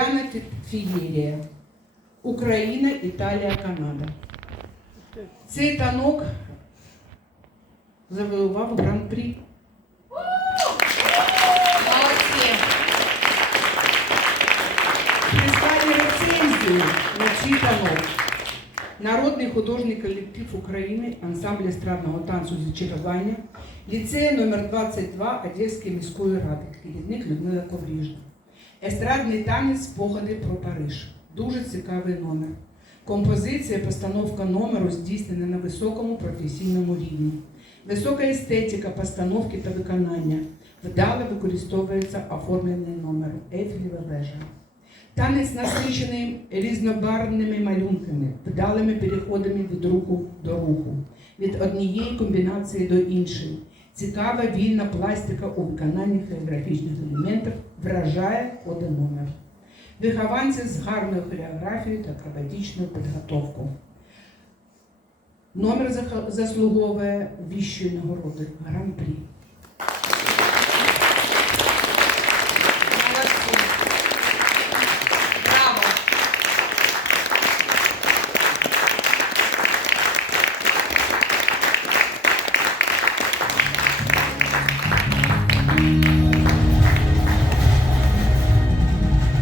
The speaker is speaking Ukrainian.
Яна Фієрія. Україна, Італія, Канада. Цей танок завоював гран-прі. Молодці. Прислали рецензію на цей танок. Народний художній колектив України, ансамбль естрадного танцю зачарування, ліцею номер 22 Одеської міської ради, керівник Людмила Ковріжна. Естрадний танець спогади про Париж. Дуже цікавий номер. Композиція, постановка номеру здійснена на високому професійному рівні. Висока естетика постановки та виконання. Вдало використовується оформлений номер Ейфелева вежа. Танець насичений різнобарвними малюнками, вдалими переходами від руху до руху, від однієї комбінації до іншої. Цікава вільна пластика у виконанні хореографічних елементів вражає один номер. Вихованці з гарною хореографією та акробатичною підготовкою. Номер заслуговує вищої нагороди гран-прі.